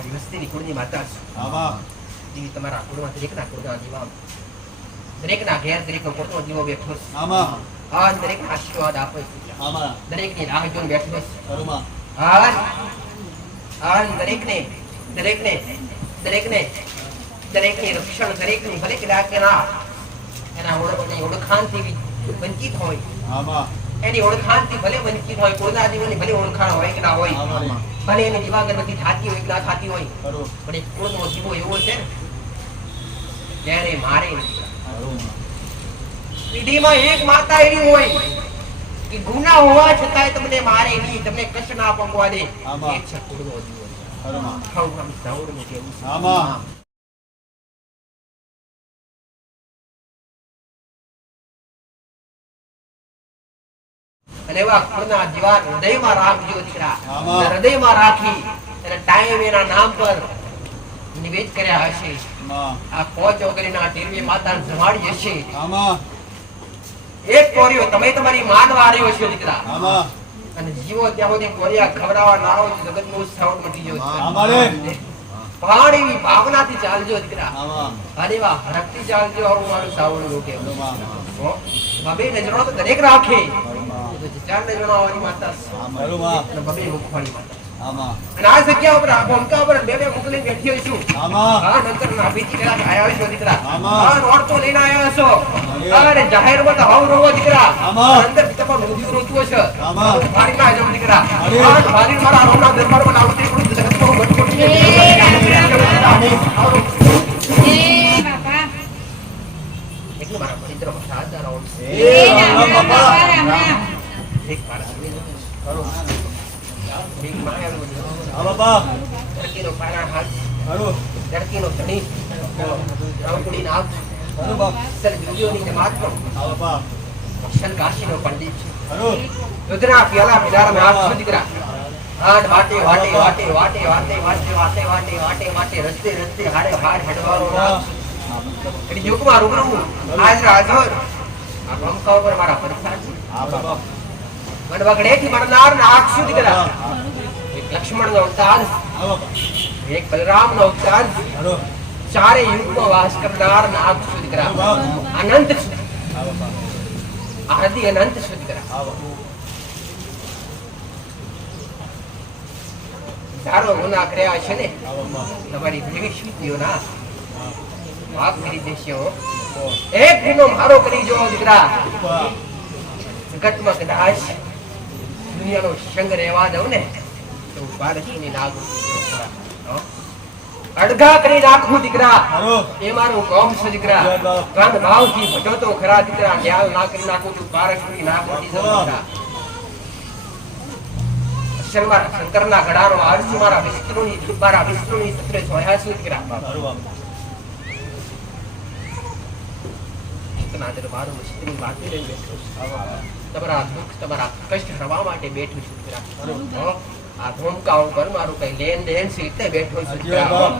મારી વસ્તીની કુળની માતા છું. દેવી તમારા કુળમાં દરેકના કુળના દીવા, દરેકના ઘેર દરેકનો પોતનો દીવો બેઠો છે. આ દરેક આશીર્વાદ આપે છે. દરેકની રાહ જોઈને બેઠો છે. આ દરેકની રક્ષણ, દરેકની ભલે કદાચ એના ઓળખાણથી વંચિત હોય, એની ઓળખાણથી ભલે વંચિત હોય, કુળના દીવાની ભલે ઓળખાણ હોય કે ના હોય, ભલે એની દિવાગરબત્તી થાતી હોય કે ના થાતી હોય, પણ એક કુળનો દીવો એવો છે ને ત્યારે મારે વિધિમાં એક માતા એવી હોય કે ગુના હોવા છતાંય તમને મારે નહીં, તમને કષ્ટ ના પહોંચવા દે. એક છે કુળનો દીવો. અને એવા કુળના દીવા હૃદયમાં રાખજો દીકરા. હૃદયમાં રાખી અને ટાઈમ એના નામ પર નિવેદ કર્યા હશે. આ પોચ વગેરેના ટીરવી માતાને જમાડી હશે. એક કોરિયો તમે તમારી માનવા આવ્યો છો દીકરા, અને જીવો ત્યાં સુધી કોરિયા ખવડાવવા ના હોય તો જગતનું સાવડ મટી જાય. પાણીની ભાવનાથી ચાલજો દીકરા, અને એવા હરખથી ચાલજો. આવું મારું સાવડ રોકે બબે નજરો તો દરેક રાખે. ચાર નજરો વાળી માતા બબે મુખવાળી માતા. અને આ જગ્યા ઉપર આ ભૂમકા ઉપર બે મોકલીને બેઠી હોય છું. નંતર નાભીથી કદાચ આયા છો દીકરા, નોરતો લઈને આયા છો. અરે જાહેરમાં તો હાવ રોવો દીકરા, અંદર તમારું રુધિર રોતું હશે. ભારી ના જમ દીકરા, ભારી મારા રોમના દરબારમાં આવતી જગતમાં ઘટકોટ છે. એટલે મારા પવિત્ર સાદા રામ છે. એક મારા કરો એક માયા બાબા ધરતીનો પારા હાથ ધરતીનો ધણી રામકુડી નાગ સર વિડીયોની જમાતનો અક્ષર કાશીનો પંડિત છે. રુદ્રના પ્યાલા પિલારા હાથ દીકરા આઠ વાટે વાટે વાટે વાટે વાટે વાટે વાટે વાટે વાટે વાટે રસ્તે રસ્તે હાડે હાડ હડવારો એની યુગમાં રૂબરૂ આજ હાજર આ ભમકા ઉપર મારા પરસાદ છે. મન વગડેથી મરનાર ને આક્ષુ દીકરા, એક લક્ષ્મણ નો અવતાર, એક બલરામ નો અવતાર, ચારે યુગમાં વાસ કરનાર ને આક્ષુ દીકરા. અનંત છે, આદિ અનંત છે દીકરા. તારો ગુના કર્યા છે ને તમારી દેવી શક્તિઓના માફ કરી દેશો. એક ગુનો મારો કરી જો દીકરા, જગતમાં કદાચ દુનિયાનો સંગ રહેવા દઉં ને તો પારસની નાગ અડઘા કરી નાખું દીકરા. એ મારું કામ છે દીકરા. કાન ભાવથી ભટો તો ખરા દીકરા, ન્યાલ ના કરી નાખું તું પારસની નાગ મોટી જવું દીકરા. અક્ષર મારા શંકરના ગળાનો આરસી મારા વિષ્ણુની સત્રે સોયા છું દીકરા. દરબારો સ્ત્રી વાતી રહી બેઠો છું. તમારા દુઃખ તમારા કષ્ટ હરવા માટે બેઠું છું દીકરા. આ ભૂમકા ઉપર મારું કઈ લેન દેન છે એટલે બેઠો છું દીકરા.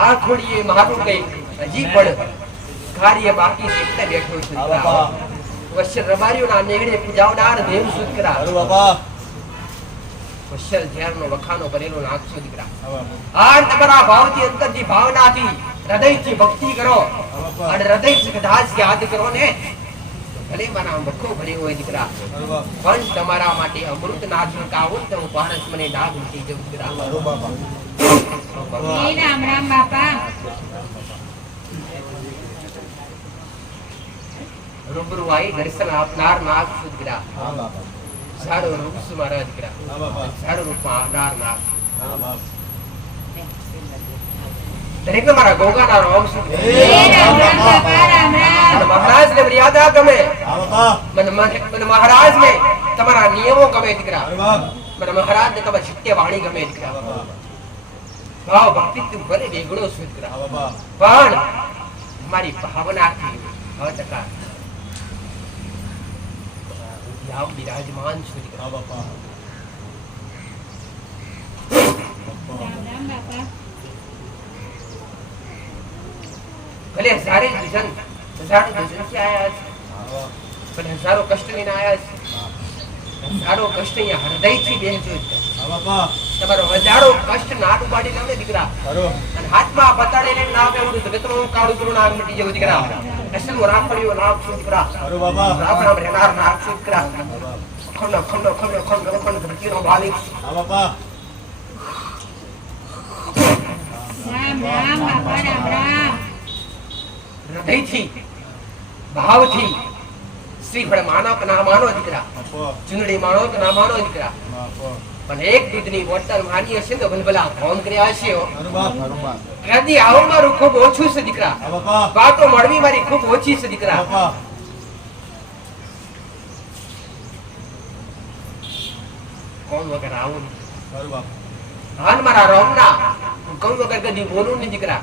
આ ખોડીએ મારું કઈ હજી પણ કાર્ય બાકી છે એટલે બેઠો છું દીકરા. વશ્ય રબારીઓના નેગડે પૂજાવનાર દેવ છું દીકરા. વશ્ય ઝેરનો વખાનો ભરેલો નાખશું દીકરા. આ તમારા ભાવથી અંતરની ભાવનાથી હૃદયથી ભક્તિ કરો અને હૃદયથી કદાચ યાદ કરો ને ભલે મારા મખો ભર્યો હોય દીકરા, પણ તમારા માટે અમૃત ના છલકાવું તો પારસ મને ડાઘ ઉઠી જવું દીકરા. રામ રામ બાપા. રૂબરૂ આઈ દર્શન આપનાર નાગ છું દીકરા. સારું રૂપ છું મારા દીકરા, સારું રૂપમાં આવનાર નાગ. દરેક મારા ગોગાના રોમ છું. મહારાજ ને મર્યાદા ગમે, મને મહારાજ ને તમારા નિયમો ગમે દીકરા. મને મહારાજ ને તમારી સત્ય વાણી ગમે દીકરા. ભાવ ભક્તિ તું ભલે વેગળો છું દીકરા, પણ મારી ભાવનાથી હવે ટકા બિરાજમાન છું દીકરા. ભલે હજારો દુજન થી આયા છે, ભલે હજારો કષ્ટ લઈને આયા છે, સારો કષ્ટ અહીંયા હૃદયથી બેસજો. હા બાપા. તમારો હજારો કષ્ટ નાનું બાડી લાવે દીકરા. અને હાથમાં બતાડે ને ના બેવું જગતમાં હું કાળું કરું ના મટી જવું દીકરા. અસલ રાખડીઓ નાખશું દીકરા. આપણા રહેનાર નાખશું દીકરા. ખંડ ખંડ ખંડ ખંડ ખંડ ધરતીનો માલિક. હા બાપા. રામ રામ બાપા રામ રામ. હૃદયથી ભાવથી શ્રીફળ માનો કે ના માનો દીકરા, ચૂંદડી માનો કે ના માનો દીકરા, પણ એક દૂધની બોટલ માની હશે તો ભલભલા ફોન કર્યા હશે. કદી આવું મારું ખૂબ ઓછું છે દીકરા. વાતો મળવી મારી ખૂબ ઓછી છે દીકરા. કોણ વગર આવું હાન મારા રોમના કૌ વગર કદી બોલું નહીં દીકરા.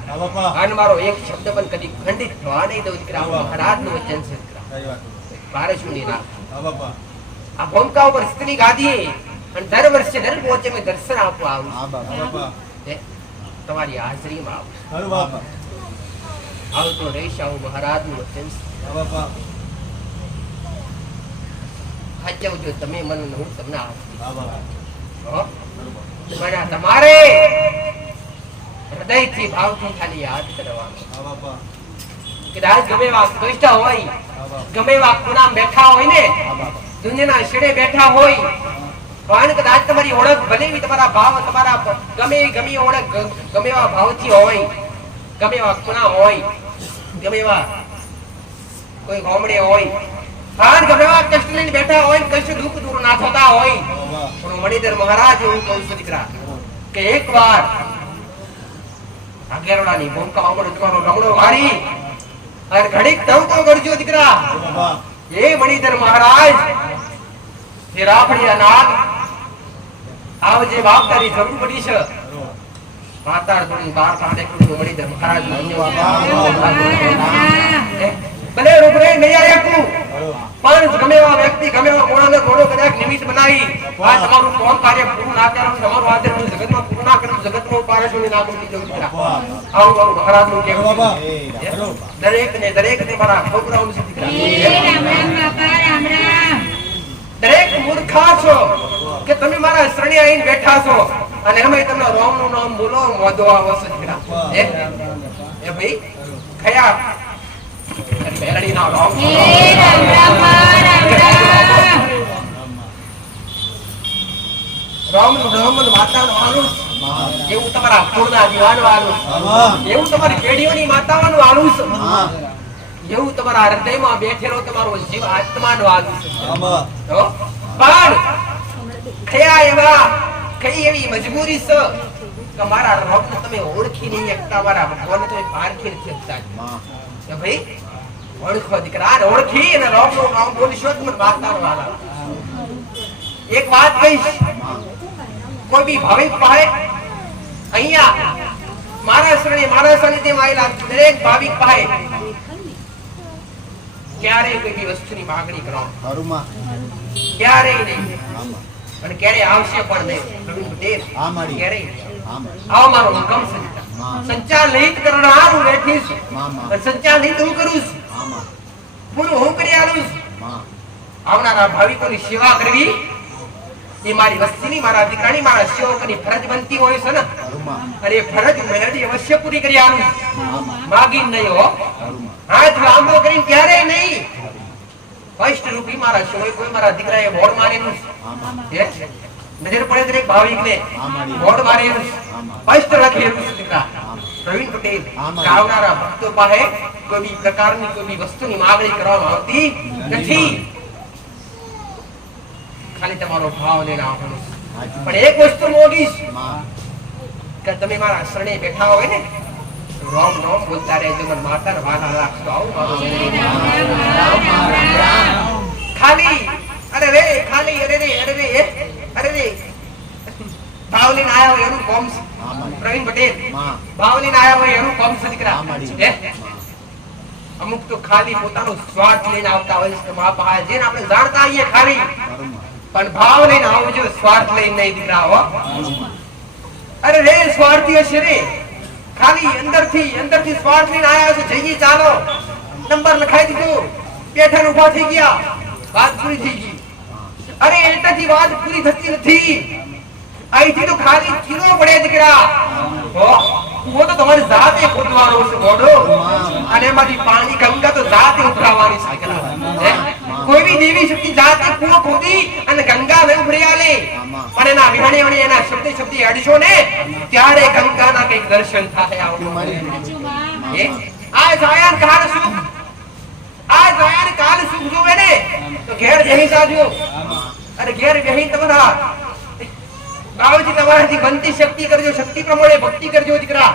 હાન મારો એક શબ્દ પણ કદી ખંડિત થવા નહીં દઉં દીકરા. મહારાજ નું વચન છે દીકરા. આ ભૂમિકા ઉપર સ્ત્રી ગાદી અને દર વર્ષે દર પહોંચે મેં દર્શન આપવા આવું. તમારી હાજરીમાં આવું. આવતો રહીશ. આવું મહારાજ નું વચન સાચવજો તમે મને, હું તમને આવું. તમારે હૃદયથી ભાવથી ખાલી યાદ કરવાનું. કદાચ ગમે એવા કષ્ટ હોય, ગમે એવા ખૂણા બેઠા હોય ને, દુનિયાના છેડે બેઠા હોય, પણ કદાચ તમારી ઓળખ ભલે બી તમારા ભાવ તમારા ગમે ઓળખ ગમે એવા ભાવથી હોય, ગમે એવા ખૂણા હોય, ગમે એવા કોઈ ગામડે હોય, પણ ગમે એવા કષ્ટ લઈને બેઠા હોય, કષ્ટ દુઃખ દૂર ના થતા હોય, પણ મણિધર મહારાજ એવું કહું છું દીકરા કે એક વાર આગેરડાની ભૂમિકા ઉપર તમારો લમડો વાળી અને ઘડીક ટવકો કરજો દીકરા. એ મણિધર મહારાજ જે રાફડિયા નાગ આવજે બાપ તારી જરૂર પડી છે. માતા થોડી બાર કાઢે મણિધર મહારાજ ભલે રૂપરે નહીં આવ્યા તું, પણ ગમે એવા વ્યક્તિ ગમે એવા મોણાને ઘોડો કદાચ નિમિત્ત બનાવી આ તમારું કોણ કાર્ય પૂરું ના કરવું, તમારું આદર જગતમાં પૂરું ના કરવું, જગતમાં પારસોની ના કરવી જવું દીકરા. આવું મારું મહારાજ નું કહેવું. દરેક ને મારા છોકરાઓ દરેક મૂર્ખા છો કે તમે મારા શરણે આવીને બેઠા છો અને અમે તમને રોમ નું નામ બોલો મોદો આવશે દીકરા. એ ભાઈ ખયા મેરડી ના રોમ રોમ માતા નું એવું તમારા પૂર્ણા દીવાન વાળું, એવું તમારી પેઢીઓની માતાઓનું વાળું છે, એવું તમારા હૃદયમાં બેઠેલો તમારો જીવ આત્માનો વાળું છે. પણ કયા એવા કઈ એવી મજબૂરી છે કે મારા રોગને તમે ઓળખી નહીં શકતા, મારા ભગવાનને તમે પારખી નથી શકતા. ભાઈ ઓળખો દીકરા, ઓળખી અને રોગનું નામ બોલશો તમે માતાનો વાળા. એક વાત કહીશ, કોઈ બી ભાવિક પાસે અહીંયા મારા સાનિધ્યમાં આવેલા દરેક ભાવિક પાસે ક્યારેય કોઈ બી વસ્તુની માંગણી કરો, ક્યારેય નહીં, અને ક્યારેય આવશે પણ નહીં. આવો મારો હુકમ છે. સંચાલિત કરનારું બેઠી છું, સંચાલિત હું કરું છું, પૂરું હું કરી આલું છું. આવનારા ભાવિકોની સેવા કરવી એ મારી વસ્તીની, મારા દીકરાની, મારા સેવકોની ફરજ બનતી હોય છે ને. અને ફરજ મેળવી અવશ્ય પૂરી કરી આલું, માગી નહીં હો, હાથ લાંબો કરીને ક્યારેય નહીં. કષ્ટ રૂપી મારા સેવકો મારા દીકરાએ બોર્ડ મારેલું છે, નજર પડે દરેક ભાવિકને બોર્ડ મારેલું છે, કષ્ટ લખેલું છે દીકરા. પ્રવીણ પટેલ આવનારા ભક્તો પાસે કોઈ બી પ્રકારની કોઈ બી વસ્તુની માંગણી કરવામાં આવતી નથી, ખાલી તમારો ભાવ લઈને આવવાનો. પણ એક વસ્તુ મોગીશ કે તમે મારા શરણે બેઠા હોય ને, રોમ રોમ બોલતા રહેજો, મને માતાના વાલા રાખજો. આવું ખાલી અરે રે ખાલી અરે રે ભાવ લઈને આયા હોય એનું કોમ છે. પ્રવીણ પટેલ ભાવ લઈને આયા હોય એનું કોમ છે દીકરા. અમુક તો ખાલી પોતાનો સ્વાર્થ લઈને આવતા હોય છે, મા પાસે જેને આપણે જાણતા આવીએ ખાલી, પણ ભાવ લઈને આવજો, સ્વાર્થ લઈને નહીં દીકરા. હો અરે રે સ્વાર્થી હશે રે, ખાલી અંદરથી સ્વાર્થ લઈને આયા છે. જઈએ ચાલો, નંબર લખાઈ દીધો, પેઠાન ઉભા થઈ ગયા, વાત પૂરી થઈ ગઈ. અરે એટાથી વાત પૂરી થતી નથી. અહીંથી તો ખાલી કિલો પડે દીકરા. વો તો તમારી જાતે ખોદવાનો છે મોઢો, અને એમાંથી પાણી ગંગા તો જાતે ઉતરાવવાની છે. કોઈ બી દેવી શક્તિ જાતે કૂવો ખોદી અને ગંગા ને ઉભરી આલે, પણ એના વિહણે અને એના શબ્દે શબ્દે અડશો ને ત્યારે ગંગાના કઈક દર્શન થાય. આ જાયન કાલ સુખ, આ જાયન કાલ સુખ જોવે ને તો ઘેર બેહી જાજો. અને ઘેર બેહી તમારા બાવજી તમારાથી બનતી શક્તિ કરજો, શક્તિ પ્રમાણે ભક્તિ કરજો દીકરા.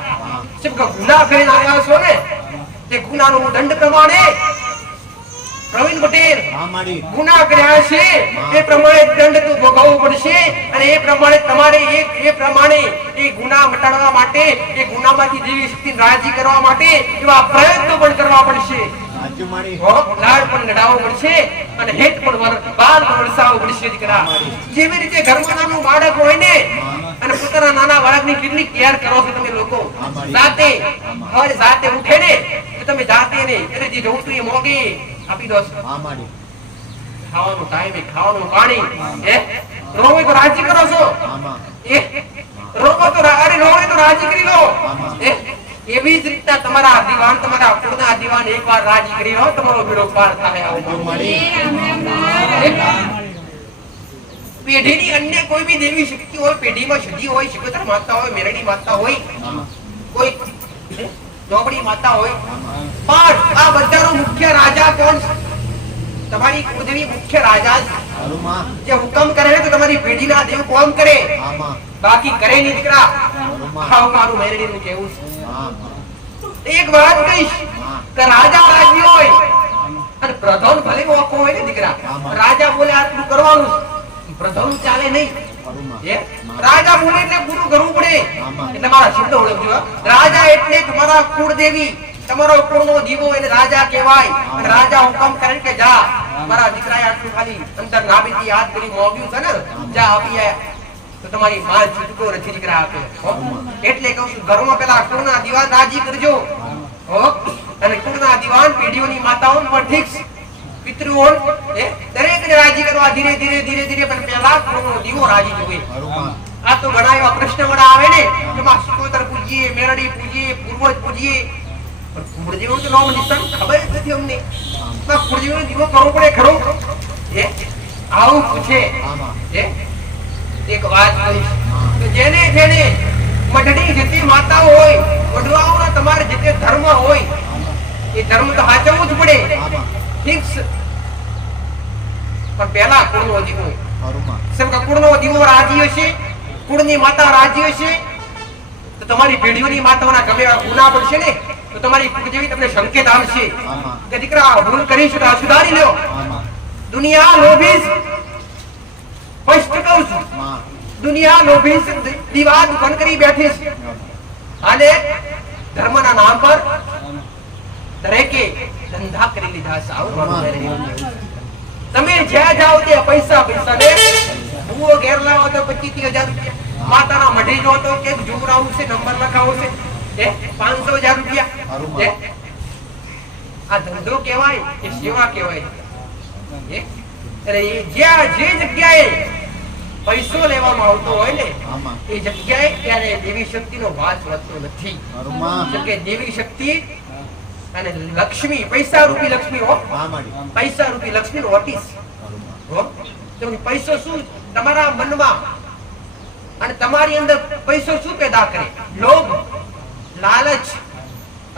સિર્ફ ગુનાહ કરીને આવ્યા છો ને તે ગુનાનો દંડ પ્રમાણે પ્રવીણ પટેલ ગુનાહ કર્યા છે એ પ્રમાણે દંડ તો ભોગવવો પડશે. અને એ પ્રમાણે તમારે એ પ્રમાણે એ ગુનાહ મટાડવા માટે, એ ગુનાહમાંથી દેવી શક્તિને રાજી કરવા માટે એવા પ્રયત્નો પણ કરવા પડશે. લાડ પણ લડાવવો પડશે અને હેત પણ બાલ પણ વરસાવવો પડશે દીકરા. જેવી રીતે ઘરમાં નાનું બાળક હોય ને અને પોતાના નાના બાળકની કેટલી કેર કરો છો તમે લોકો. જાતે હવે જાતે ઉઠે ને તો તમે જાતે ને એને જે જોતું એ મોગી આપી દો. ખાવાનું ટાઈમે ખાવાનું પાણી રોવે તો રાજી કરો છો. રોવો તો રોવે તો રાજી કરી લો. એવી જ રીતના તમારા દીવાન, તમારા કુળના દીવાન એકવાર રાજી કરી લો, તમારો બેડો પાર થાય. પેઢીની અન્ય કોઈ બી દેવી શક્તિ હોય, પેઢીમાં સદી હોય, શિકોતર માતા હોય, મેરડી માતા હોય, કોઈ ચોપડી માતા હોય, પણ આ બધાનો મુખ્ય રાજા કોણ છે? તમારી કુળદેવી મુખ્ય રાજા છે. જે હુકમ કરે તો તમારી પેઢીના દેવ કોમ કરે, બાકી કરે નહીં દીકરા. મારું મેરડીનું કેવું છે. એક વાત કહીશ કે રાજા રાજી હોય અને પ્રધાન ભલે મોકો હોય ને દીકરા, રાજા બોલે આટલું કરવાનું, પ્રધાન ચાલે નહીં. રાજા બોલે એટલે પૂરું કરવું પડે. એટલે મારા શબ્દ ઓળખજો. રાજા એટલે તમારા કુળદેવી, તમારો કુળનો દીવો એને રાજા કહેવાય. અને રાજા હુકમ કરે કે જા મારા દીકરાએ આટલું ખાલી અંદર નાભીથી હાથ કરી મોગ્યું છે ને, જા આપી આયા તો તમારી માં છૂટકો નથી દીકરા આપે. એટલે કહું છું ઘરમાં પેલા કુળના દીવાન રાજી કરજો. અને કુળના દીવાન પેઢીઓની માતાઓ પણ ઠીક પિતૃઓ દરેકને રાજી કરવા ધીરે ધીરે ધીરે ધીરે, પણ પેલા કુળનો દીવો રાજી જોઈએ. આ તો ઘણા એવા પ્રશ્ન વડા આવે ને કે માં શિકોતર પૂજીએ, મેરડી પૂજીએ, પૂર્વજ પૂજીએ, પણ કુળદેવનું તો નામ નિશાન ખબર જ નથી અમને. કુળદેવનો દીવો કરવો પડે ખરો? આવું પૂછે. એક વાત કહીશ કે જેને જેને મઢડી જેટલી માતાઓ હોય, વડવાઓના તમારે જેટલે ધર્મ હોય એ ધર્મ તો સાચવવું જ પડે. ઠીક છે, પણ પહેલા કુળનો દીવો, કુળનો દીવો રાજી હશે, કુળની માતા રાજી હશે તો તમારી પેઢીઓની માતાઓના ગમે ગુના પડશે ને તો તમારી કુળદેવી તમને સંકેત આપશે કે દીકરા ભૂલ કરી છે તો સુધારી લ્યો. દુનિયા લોભી, સ્પષ્ટ કહું છું, દુનિયા લોભી દીવા દુકાન કરી બેઠી છે. અને ધર્મના નામ પર દરેકે ધંધા કરી લીધા છે. તમે જ્યાં જાઓ ત્યાં પૈસા પૈસા ને ભૂવો ઘેર લાવો તો 25,000 રૂપિયા, માતાના મઢી જો તો કે જોરાવું છે, નંબર લખાવો છે 500,000 રૂપિયા. આ ધંધો કહેવાય કે સેવા કહેવાય? જ્યાં જે જગ્યાએ પૈસો લેવામાં આવતો હોય ને એ જગ્યાએ ત્યારે દેવી શક્તિનો વાસ વધતો નથી. કે દેવી શક્તિ અને લક્ષ્મી, પૈસા રૂપી લક્ષ્મી હો, પૈસા રૂપી લક્ષ્મી ઓટીસ હો. પૈસો શું તમારા મનમાં અને તમારી અંદર પૈસો શું પેદા કરે? લોભ, લાલચ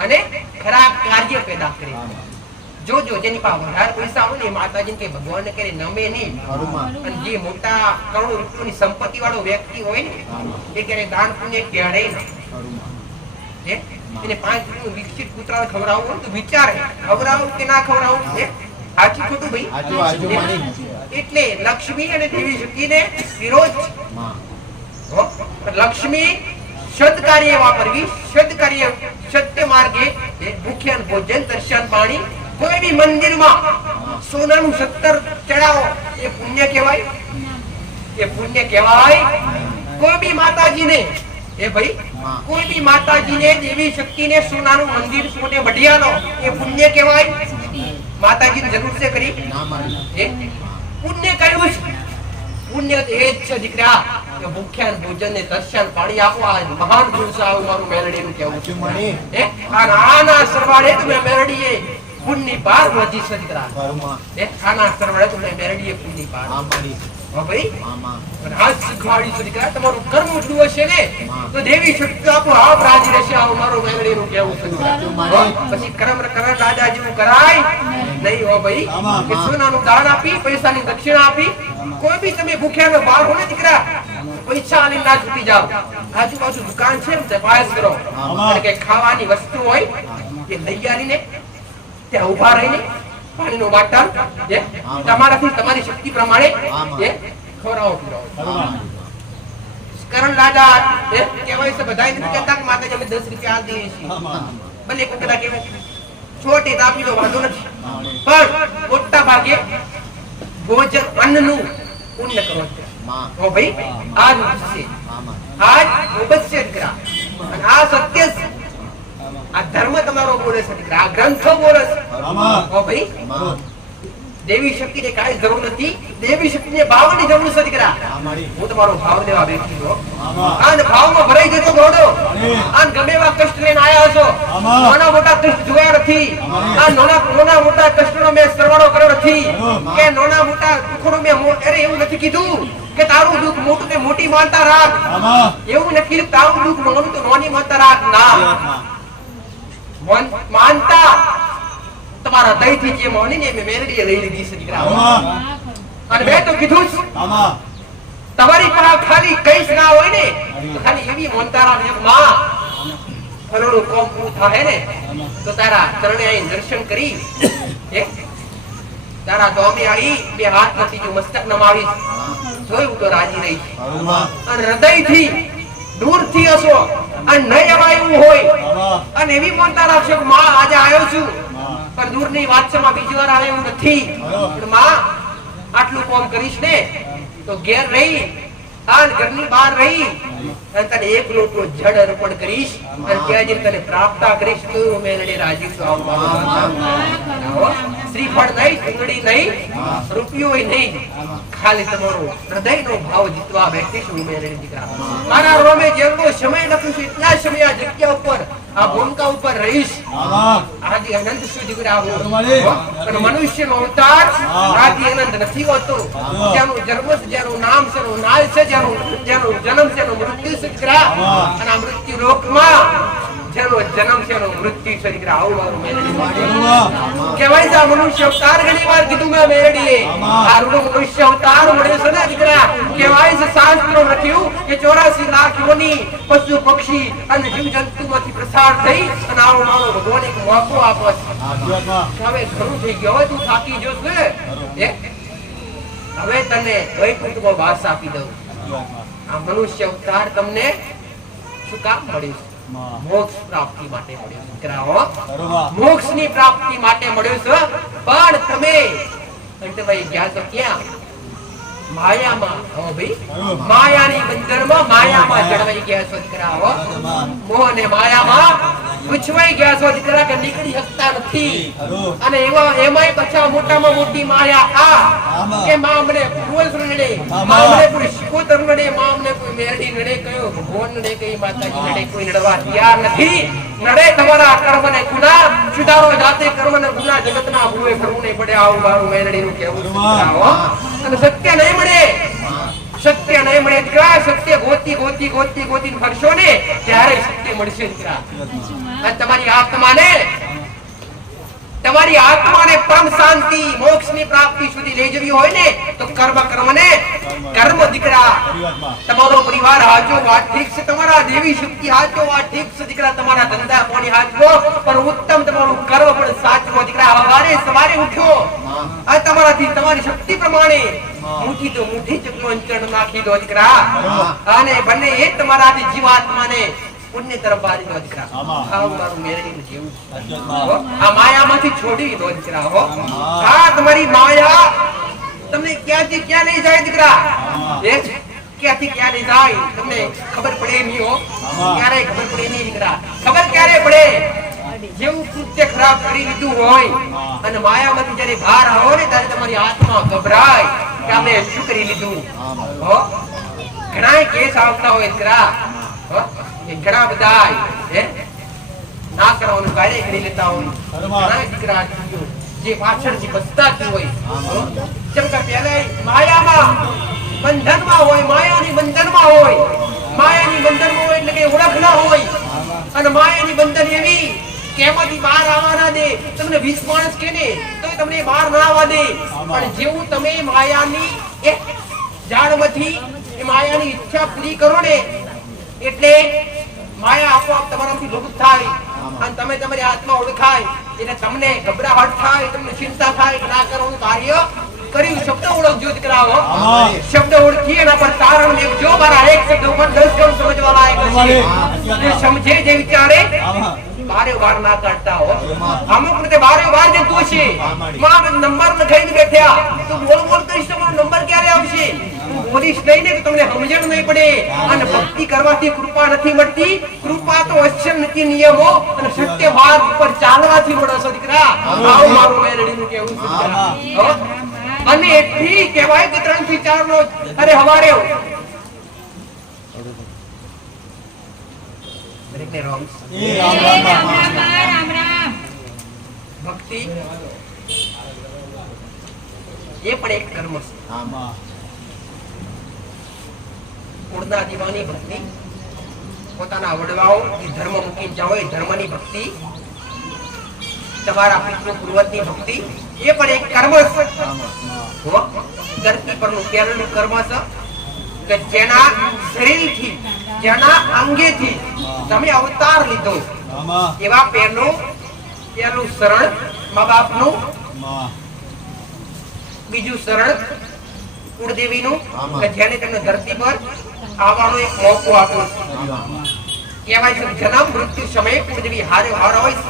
અને ખરાબ કાર્ય પેદા કરે. જોજો જેની પાસે વધારે પૈસા હોય ને માતાજી કે ભગવાન કરે નમે નહીં. અને જે મોટા કરોડો રૂપિયાની સંપત્તિ વાળો વ્યક્તિ હોય ને એ ક્યારે દાન પુણ્ય ક્યારે એને 5 રૂપિયા વિકસિત કૂતરાને ખવડાવવું હોય તો વિચારે ખવડાવું કે ના ખવડાવું. સાચું ખોટું ભાઈ? એટલે લક્ષ્મી અને દેવી શક્તિને વિરોધ. લક્ષ્મી સદ કાર્ય વાપરવી, સદ કાર્ય સત્ય માર્ગે મુખ્ય ભોજન, દર્શન, પાણી. કોઈ બી મંદિરમાં સોનાનું 17 ચડાવો એ પુણ્ય કહેવાય? એ પુણ્ય કહેવાય? કોઈ બી માતાજીને ભાઈ કોઈ બી માતાજીને દેવી શક્તિને સોનાનું મંદિર સોને બઢિયાનો એ પુણ્ય કહેવાય? માતાજીની જરૂર છે કરી? પુણ્ય કયું છે? પુણ્ય તો એ જ છે દીકરા કે ભૂખ્યા ભોજન ને તરસ્યા પાણી આપવા મહાન પુરુષ આવું મારું મેલડીનું કહેવું છે આના સરવાળે તમે મેલડીએ પુણ્ય પાર વધી છે દીકરા આના સરવાળે તમે મેલડીએ પુણ્ય પાર ભાઈ આજ શીખવાડી છે દીકરા તમારું કર્મ એટલું હશે ને તો દેવી શક્તિ આપો આપ રાજી રહેશે આવું મારું મેલડીનું કહેવું છે પછી કર્મ રાજા જેવું કરાય નહીં હો ભાઈ કે સોનાનું દાન આપી પૈસાની દક્ષિણા આપી કોઈ બી તમે ભૂખ્યા બહાર હો ને દીકરા પૈસા આલી ના છૂટી જાવ આજુબાજુ દુકાન છે ને પાસ કરો કે ખાવાની વસ્તુ હોય એ લઈ આવીને ત્યાં ઉભા રહીને પાણીનો બાટલ તમારાથી તમારી શક્તિ પ્રમાણે ખવડાવો પીવડાવો કરણ રાજા કહેવાય છે બધા નથી કહેતા કે માતાજી અમે 10 રૂપિયા આપી દઈએ છીએ ભલે કોઈ કદાચ કેવું છોટી આપી દો વાંધો નથી પણ મોટા ભાગે ભોજન અન્નનું પુણ્ય કરો ઓ ભાઈ આજ છે આજ ઉપસ્ય દીકરા અને આ સત્ય છે આ ધર્મ તમારો બોલે છે દીકરા આ ગ્રંથો બોલે છે ઓ ભાઈ દેવી શક્તિને કાઈ જરૂર નથી દેવી શક્તિને ભાવની જરૂર છે દીકરા હું તમારો ભાવ દેવા બેઠી છું આન ભાવમાં ભરાઈ જજો ગોડો આન ગમે એવા કષ્ટ લઈને આયા છો નાના મોટા કષ્ટ જોયા નથી આ નાના મોટા કષ્ટનો મેં સરવાળો કર્યો નથી કે નાના મોટા દુઃખનો મેં અરે એવું નથી કીધું કે તારું દુઃખ મોટું કે મોટી માનતા રાખ એવું નથી કે તારું દુઃખ નાનું તો નાની માનતા રાખ ના માનતા તમારા દહીંથી જે મોની ને મેં મેલડીએ લઈ લીધી છે દીકરા અને મેં તો કીધું છે તમારી પાસે ખાલી કઈશ ના હોય ને તો ખાલી એવી માનતા રાખ એક માં ફરણું કોમ પૂરું થાય ને તો તારા ચરણે આવીને દર્શન કરી તારા દોમે આવી બે હાથ નથી જો મસ્તક નમાવી જોયું તો રાજી રહી અને હૃદયથી દૂરથી હશો અને નહીં અવાયું હોય અને એવી માનતા રાખશો કે માં આજે આવ્યો છું પણ દૂરની વાતમાં બીજી વાર આવ્યો નથી પણ માં આટલું કામ કરીશ ને તો ઘેર રહી આ ઘરની બહાર રહી અને તને એક લોટો જળ અર્પણ કરીશ અને ત્યાં જઈને તને પ્રાપ્ત કરીશ તો મેલડી રાજી છું શ્રીફળ નહીં ચૂંદડી નહીં રૂપિયો નહીં ખાલી તમારો હૃદયનો ભાવ જીતવા બેઠી છું મેલડી દીકરા મારા રોમે જેટલો સમય લખું છું એટલા સમય આ જગ્યા ઉપર આ ભૂમિકા ઉપર રહીશ આદિ અનંત સુધી દીકરા અને મનુષ્યનો અવતાર આદિ અનંત નથી હોતો જેનું જન્મ છે જેનું નામ છે જેનું નામ છે જેનું જન્મ છે એનું મૃત્યુ છે દીકરા અને આ મૃત્યુ લોકમાં જેનો જન્મ છે એનો મૃત્યુ છે દીકરા આવું મારું મેલડી કહેવાય છે મનુષ્ય અવતાર ઘણી વાર કીધું મેં મેલડીએ આ મનુષ્ય અવતાર મળે છે ને દીકરા કહેવાય છે શાસ્ત્રો લખ્યું કે 84 લાખ યોની પશુ પક્ષી અને જીવ જંતુ માંથી પ્રસાર થઈ અને આવો મારો ભગવાન એક મોકો આપો છે હવે ઘણું થઈ ગયું હવે તું થાકી ગયો છે હવે તને વૈકુંઠમાં વાસ આપી દઉં આ મનુષ્ય અવતાર તમને શું કામ મળ્યું છે મોક્ષ પ્રાપ્તિ માટે મળ્યો દીકરાઓ મોક્ષની પ્રાપ્તિ માટે મળ્યો છે પણ તમે અંતભાઈ ગયા તો ક્યાં માયામાં હો ભાઈ માયાની બંદરમાં માયામાં જડવાઈ ગયા છો દીકરાઓ મોહ અને માયામાં ગુચવાઈ ગયા છો દીકરા કે નીકળી શકતા નથી અને એમાંય પાછા મોટામાં મોટી માયા આ કે માં મને ફૂલ નડે માં મને કોઈ શિકોતર નડે માં મને કોઈ મેરડી નડે કયો ભગવાન નડે કઈ માતાજી નડે કોઈ નડવા તૈયાર નથી નડે તમારા કર્મ ને ગુનાહ સુધારો જાતે કર્મ ને ગુનાહ જગતના ભૂએ ફરવું નહીં પડે આવું મારું મેરડીનું કહેવું છે અને સત્ય નહીં મળે સત્ય નહીં મળે દીકરા સત્ય ગોતી ગોતી ગોતી ગોતી ફરશો ને ત્યારે સત્ય મળશે દીકરા અને તમારી આત્માને પરમ શાંતિ મોક્ષની પ્રાપ્તિ સુધી લઈ જવી હોય ને તો કર્મ દીકરા તમારો પરિવાર હાચો વાત ઠીક છે તમારા દેવી શક્તિ હાચો વાત ઠીક છે દીકરા તમારા ધંધા પાણી હાચવો પણ ઉત્તમ તમારું કર્મ પણ સાચવો દીકરા સવારે ઉઠ્યો આ તમારાથી તમારી શક્તિ પ્રમાણે મુઠ્ઠી તો મુઠ્ઠી ચકલો અંચળ નાખી દો દીકરા અને બંને એ તમારાથી જીવાત્માને પુણ્ય તરફ વાળી દો દીકરા મારું મેરડીનું જેવું આ માયામાંથી છોડી દો દીકરા હો આ તમારી માયા તમને ક્યાંથી ક્યાં લઈ જાય દીકરા ક્યાંથી ક્યાં લઈ જાય તમને ખબર પડે નહીં હો ક્યારે ખબર પડે નહીં દીકરા ખબર ક્યારે પડે જેવું કૃત્ય ખરાબ કરી લીધું હોય અને માયામાંથી જ્યારે બહાર આવો ને ત્યારે તમારી આત્મા ગભરાય કે અમે શું કરી લીધું. ઘણા કેસ આવતા હોય દીકરા, ઘણા બધા ના કરવાનું કાર્ય કરી લેતા હોય. ઘણા દીકરા જે પાછળથી બચતા હોય, જેમ કે પહેલા માયામાં બંધનમાં હોય, માયાની બંધનમાં હોય, માયાની બંધનમાં હોય એટલે કે ઓળખ ના હોય. અને માયાની બંધન એવી કે એમાંથી બહાર આવવાના દે. તમને 20 માણસ કે ને તો તમને બહાર ના આવવા દે. પણ જેવું તમે માયાની એક જાળમાંથી એ માયાની ઈચ્છા પૂરી કરો ને એટલે માયા આપોઆપ તમારાથી લુપ્ત થાય અને તમે તમારી આત્મા ઓળખાય. એટલે તમને ગભરાહટ થાય, તમને ચિંતા થાય કે ના કરવાનું કાર્ય કર્યું. શબ્દ ઓળખજો દીકરાઓ, શબ્દ ઓળખી એના પર તારણ લેજો. મારા એક શબ્દ ઉપર 10 ગણું સમજવા લાયક છે. સમજે જે વિચારે બારે વાર ના કાઢતા હો. અમુક ને બારે વાર જતું છે, માં નંબર લખાઈને બેઠ્યા તો બોલ બોલ કરીશ તો નંબર ક્યારે આવશે? બોલીશ નહીં ને તો તમને સમજણ નહીં પડે. અને ભક્તિ કરવાથી કૃપા નથી મળતી. કૃપા તો અચલ નીતિ નિયમો અને સત્ય માર્ગ ઉપર ચાલવાથી મળે છે દીકરા. આવું મારું મેરડીનું કહેવું છે. અને એટલી કહેવાય કે 3 થી 4 નો અરે હવારે ભક્તિ એ પણ એક કર્મ છે. કુળના દીવાની ભક્તિ, પોતાના વડવાઓ એ ધર્મ મૂકી જાઓ એ ધર્મની ભક્તિ, તમારા પિતૃ પૂર્વજની ભક્તિ એ પણ એક કર્મ છે. ધરતી પરનું પહેલું કર્મ છે કે જેના શરીરથી, જેના અંગેથી તમે અવતાર લીધો એવા પહેલું શરણ મા બાપનું, બીજું શરણ કુળદેવીનું કે જેને તમને ધરતી પર આવવાનો એક મોકો આપ્યો. કહેવાય છે જન્મ મૃત્યુ સમયે કુળદેવી હારે હાર હોય.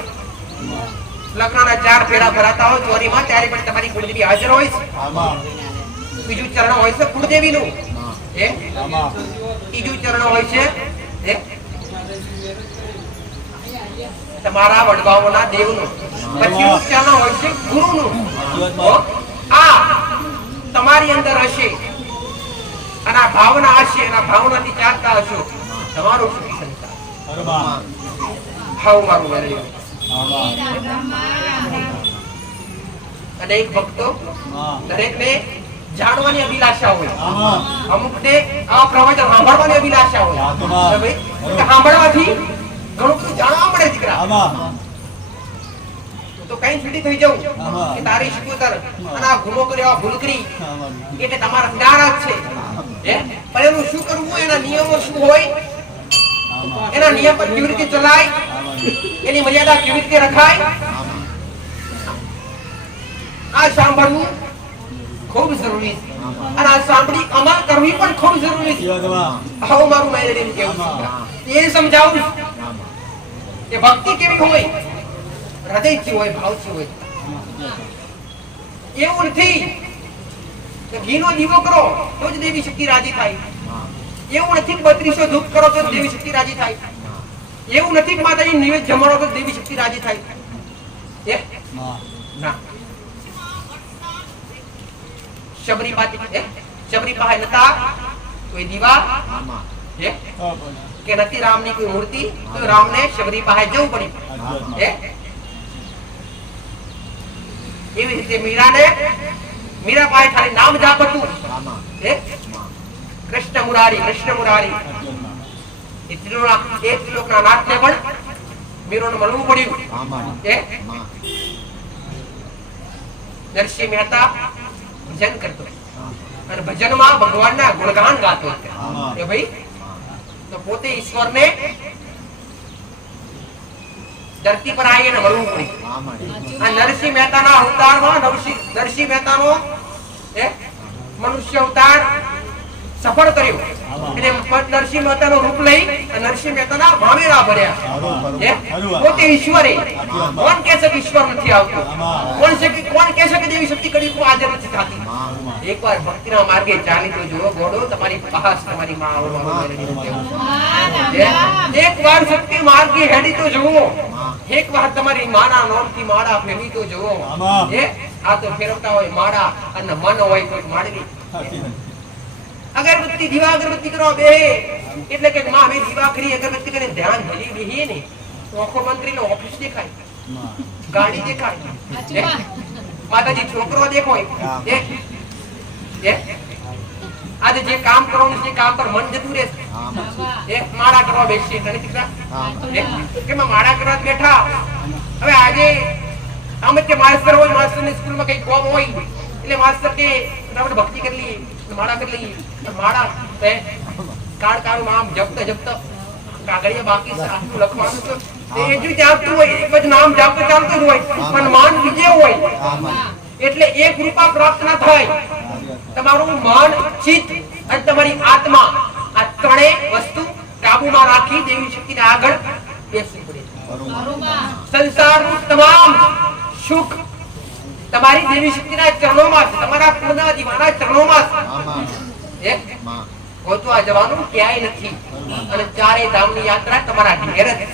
લગ્નના 4 ફેરા ભરાતા હોય ચોરીમાં ત્યારે પણ તમારી કુળદેવી હાજર હોય છે. બીજું ચરણ હોય છે કુળદેવીનું, ત્રીજું ચરણ હોય છે તમારા વડવાઓના દેવનું, પછીનું ચરણ હોય છે ગુરુનું. આ તમારી અંદર હશે અને આ ભાવના હશે અને આ ભાવનાથી ચાલતા હશો તમારું સુખી સંસાર. હાવ મારું વરણ્યું. અનેક ભક્તો દરેકને જાણવાની અભિલાષા હોય. અમુકને આ પ્રવચન સાંભળવાની અભિલાષા હોય. સાંભળવાથી ઘણું બધું જાણવા મળે દીકરા. તો કઈ છૂટી થઈ જવું કે તારી શિકોતર અને આ ગુનો કર્યો, ભૂલ કરી એટલે તમારા નારાજ છે. પણ એનું શું કરવું, એના નિયમો શું હોય, એના નિયમ પર કેવી રીતે ચલાય, એની મર્યાદા કેવી રીતે રખાય, આ સાંભળવું ખૂબ જરૂરી છે. અને આ સાંભળી અમલ કરવી પણ ખૂબ જરૂરી છે. આવું મારું મેરેડીનું કહેવું છે. એ સમજાવું કે ભક્તિ કેવી હોય, હૃદયથી હોય, ભાવથી હોય. એવું નથી કે ઘીનો દીવો કરો તો જ દેવી શક્તિ રાજી થાય. એવું નથી કે 3200 ધૂપ કરો તો દેવી શક્તિ રાજી થાય. એવું નથી કે માતાજી નિવેદ જમાડો તો દેવી શક્તિ રાજી થાય. ના, શબરી પાસે નતા કોઈ દીવા કે નથી રામની કોઈ મૂર્તિ તો રામને શબરી પાસે જવું પડ્યું. એવી રીતે મીરા પાસે ખાલી નામ જાપ હતું, કૃષ્ણ મુરારી કૃષ્ણ મુરારી. એ ત્રિલોકના નાથને પણ મીરોને મળવું પડ્યું. નરસિંહ મહેતા ભજન કરતો અને ભજનમાં ભગવાનના ગુણગાન ગાતો કે ભાઈ તો પોતે ઈશ્વરને ધરતી પર આવીને મળવું પડ્યું. આ નરસિંહ મહેતાના અવતારમાં નરસિંહ મહેતાનો મનુષ્ય અવતાર સફળ કર્યો. એટલે નરસિંહ મહેતાનું રૂપ લઈ નરસિંહ મહેતાના ભાવેરા ભર્યા. પોતે ઈશ્વરે. કોણ કહે છે કે ઈશ્વર નથી આવતો? કોણ કહે છે કે દેવી શક્તિ કડી હાજર નથી થતી? એકવાર ભક્તિના માર્ગે ચાલી તો જુઓ ગોડો, તમારી પાસ તમારી માં. એકવાર શક્તિ માર્ગે હેડી તો જુઓ એક વાર તમારી માના નામથી માળા ફેરવી તો જુઓ. આ તો ફેરવતા હોય માળા અને મન હોય કોઈ માળવી. અગરબત્તી દીવા અગરબત્તી કરવા બે એટલે કે માં અમે દીવા કરી અગરબત્તી કરીને ધ્યાન ભરી બેહીએ ને તો આખો મંત્રીનો ઓફિસ દેખાય, ગાડી દેખાય, માતાજી છોકરો દેખાય. આજે જે કામ કરવાનું છે કામ પર મન જતું રહેશે. એક માળા કરવા બેસી તને દીકરા કે માળા કરવા બેઠા. હવે આજે આમ કે માસ્ટર હોય, માસ્ટરની સ્કૂલમાં કઈ કોમ હોય એટલે માસ્ટર કે આપણે ભક્તિ કરી લઈએ, માળા કરી લઈએ. માળા કાળ કાળ આમ જપતા જપતા કાગળિયા બાકી આટલું લખવાનું છે એ જ જાપતું હોય, એક જ નામ જાપતું ચાલતું હોય પણ માન બીજે હોય એટલે એ કૃપા પ્રાપ્ત ના થાય. તમારું મન, ચિત્ત અને તમારી આત્મા આ ત્રણેય વસ્તુ કાબુમાં રાખી દેવી શક્તિને આગળ બેસવી પડે. સંસારનું તમામ સુખ તમારી દેવી શક્તિના ચરણોમાં છે, તમારા પૂર્ણાદિમાના ચરણોમાં છે. ગોતવા જવાનું ક્યાંય નથી અને ચારે ધામની યાત્રા તમારા ઘેર જ છે.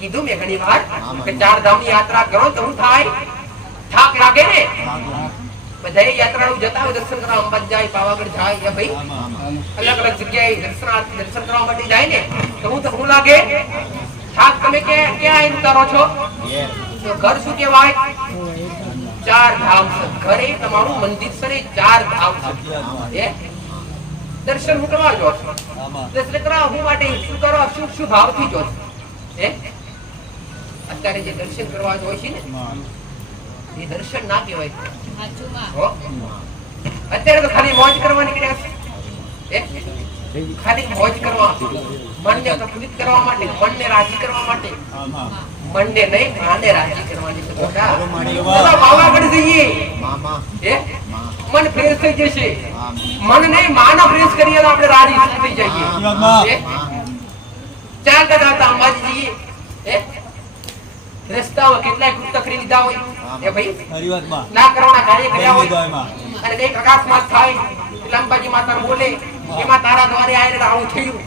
કીધું મેં ઘણી વાર કે ચાર ધામની યાત્રા કરો તો શું થાય? થાક લાગે ને. બધા યાત્રાળુ જતા હોય દર્શન કરવા, અંબાજી જાય, પાવાગઢ જાય, ભાઈ અલગ અલગ જગ્યાએ દર્શન કરવા માટે જાય ને તો હું લાગે થાક. તમે ક્યાં ઉતારો છો? ઘર શું કહેવાય? ચાર ધામ છે. ઘરે તમારું મંદિર છે, ચાર ધામ છે. દર્શન હું કરવા જો છો? દર્શન કરવા હું માટે શું કરો? શું ભાવથી જો છો? અત્યારે જે દર્શન કરવા હોય છે ને એ દર્શન ના કહેવાય. અત્યારે તો ખાલી મોજ કરવા નીકળ્યા છે. ખાલી મોજ કરવા, મનને પ્રફુલ્લિત કરવા માટે, મનને રાજી કરવા માટે. મનને નહીં, પ્રાણને રાજી કરવાની છે. પાવાગઢ જઈએ મન ફ્રેશ થઈ જશે. મન નહીં, માના ફ્રેશ કરીએ તો આપણે રાજી થઈ જઈએ. ચાલતા ચાલતા અંબાજી જઈએ, રસ્તામાં કેટલાય કૃતકરી લીધા હોય એ ભાઈ ના કરવાના કાર્ય કર્યા હોય અને કઈક અકસ્માત થાય એટલે અંબાજી માતા બોલે એમાં તારા દ્વારે આવીને આવું થયું.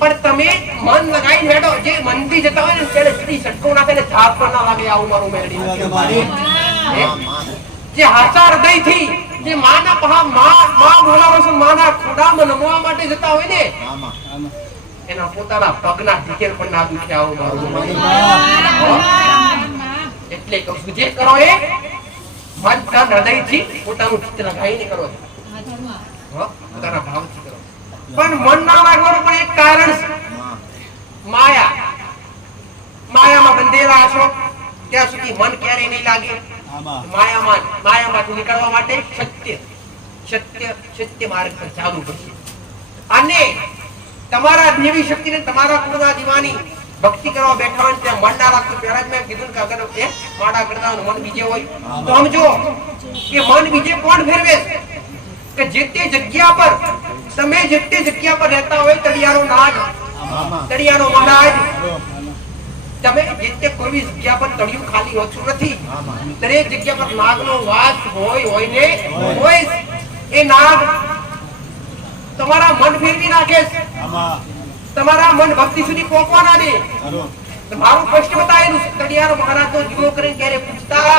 પણ તમે મન લગાવીને બેઠો, જે મનથી જતા હોય ને ત્યારે સીધી સટકો નાખે ને થાપ પર ના લાગે. આવું મારું મેળવી જે હાચા હૃદયથી જે માના માં બોલાવો છો, માના ખોડામાં નમવા માટે જતા હોય ને એના પોતાના પગના ઢીકેલ પણ ના દુખ્યા. આવું મારું એટલે કહું છું જે કરો એ મન તન હૃદયથી પોતાનું ચિત્ત લગાવીને કરો, પોતાના ભાવથી કરો. પણ મન ના લાગવાનું પણ એક કારણ છે, માયા. માયામાં બંધેલા છો ત્યાં સુધી મન ક્યારેય નહીં લાગે. માયામાંથી નીકળવા માટે સત્ય માર્ગ પર ચાલવું પડશે. અને તમારા દેવી શક્તિને તમારા પૂર્ણા દીવાની ભક્તિ કરવા બેઠા હોય ત્યાં મન ના રાખતું. પહેલા જ મેં કીધું કે અગર માળા કરતા મન બીજે હોય તો સમજો કે મન બીજે કોણ ફેરવે કે જે તે જગ્યા પર તમે જે તે જગ્યા પર રહેતા હોય, તળિયાનો નાગ, તળિયાનો મહારાજ, તમે જે તે કોઈ જગ્યા પર તળિયું ખાલી હોતું નથી. દરેક જગ્યા પર નાગનો વાસ હોય ને હોય. એ નાગ તમારા મન ફેરવી નાખે, તમારા મન ભક્તિ સુધી પહોંચવાના દે. મારું સ્પષ્ટ બતાવેલું છે. તળિયાનો મહારાજ તો જીવો કરીને ક્યારે પૂછતા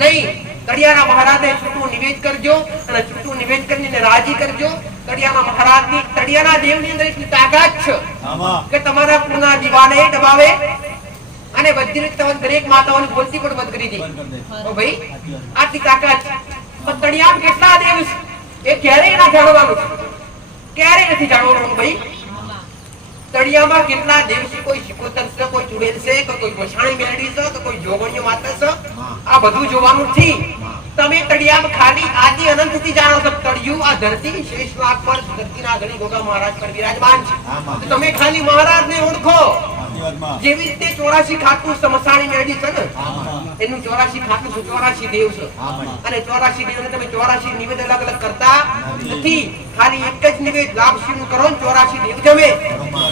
નહીં. તળિયાના મહારાજને છૂટું નિવેદ કરજો અને છૂટું નિવેદ કરીને રાજી કરજો. તળિયાના મહારાજની, તળિયાના દેવની અંદર એટલી તાકાત છે કે તમારા પૂર્ણા દીવાને દબાવે અને બધી રીતે દરેક માતાઓની બોલતી પણ બંધ કરી દે. ભાઈ આટલી તાકાત છે. પણ તળિયામાં કેટલા દેવ છે એ ક્યારેય ના જાણવાનું, ક્યારેય નથી જાણવાનું. ભાઈ તળિયામાં કેટલા દેવ છે? કોઈ શિકોતર છે, કોઈ ચુડેલ છે, કોઈ ગોસાણી મેળવી છે, કોઈ જોગણીઓ માતા છે. આ બધું જોવાનું નથી. તમે તળિયામાં ખાલી આદિ અનંત થી જાણો છો. તળિયું આ ધરતી શેષનાગ પર, ધરતીના ગણી ગોગા મહારાજ પર વિરાજમાન છે. તમે ખાલી મહારાજને ઓળખો. જેવી રીતે 84 ખાતું સમસાણી મેળવી છે ને એનું 84 ખાતું 84 દેવ છે અને 84 દેવને તમે 84 નિવેદ અલગ અલગ કરતા નથી. ખાલી એક જ નિવેદ લાભશીનું કરો ને 84 દેવ જમે.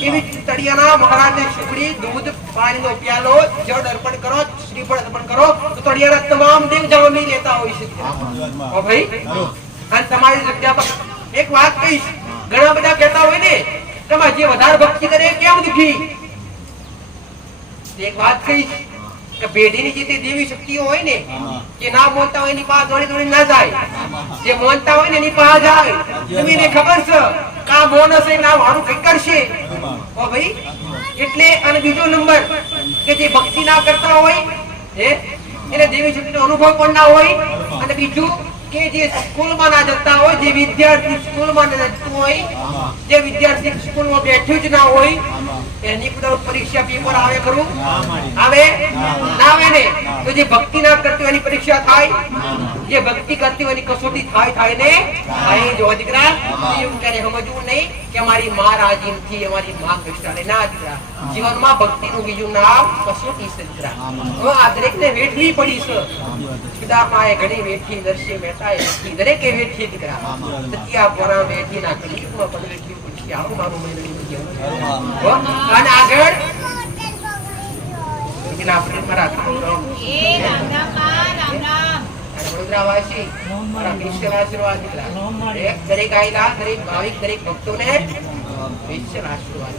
એવી તળિયાના મહારાજને સુખડી, દૂધ, પાણીનો પ્યાલો, જળ અર્પણ કરો, શ્રીફળ અર્પણ કરો તો તળિયાના તમામ દેવ જમી લેતા હોય છે. ઓ ભાઈ, અને તમારી જગ્યા પર એક વાત કહીશ. ઘણા બધા કહેતા હોય ને તમે જે વધારે ભક્તિ કરે કેમ દુખી, એક વાત કહીશ કે પેઢીની જે દેવી શક્તિઓ હોય ને કે ના મોનતા હોય એની પાસે દોડી ના જાય, જે મોનતા હોય ને એની પાસે જાય. તમે એને ખબર છે કે આ મોન હશે ના મારું કઈ કરશે ઓ ભાઈ. એટલે અને બીજો નંબર કે જે ભક્તિ ના કરતા હોય એને દેવી શક્તિનો અનુભવ પણ ના હોય. અને બીજું કે જે સ્કૂલમાં ના જતા હોય, જે વિદ્યાર્થી સ્કૂલમાં ના જતું હોય, જે વિદ્યાર્થી સ્કૂલમાં બેઠું જ ના હોય, એની પરીક્ષા પેપર આવે ખરું? આવે ના આવે ને? તો જે ભક્તિ ના કરતી હોય એની પરીક્ષા થાય, જે ભક્તિ કરતી હોય એની કસોટી થાય ને થાય. જો દીકરા એવું ક્યારે સમજવું નહીં કે અમારી માં રાજી નથી, અમારી માં કષ્ટાળે ના. દીકરા જીવનમાં ભક્તિનું બીજું નામ કસોટી છે. દીકરા આ દરેકને વેઠવી પડી છે. સુદામાએ ઘણી વેઠી, નરસિંહ મહેતાએ વેઠી, દરેકે વેઠી. દીકરા સત્યા પોરા વેઠી ના કરી પણ વેઠવી પડી. આવું મારું મેળવ્યું કેવું. અને આગળ વડોદરાવાસી આશીર્વાદ દરેક આયેલા દરેક ભાવિક દરેક ભક્તોને આશીર્વાદ.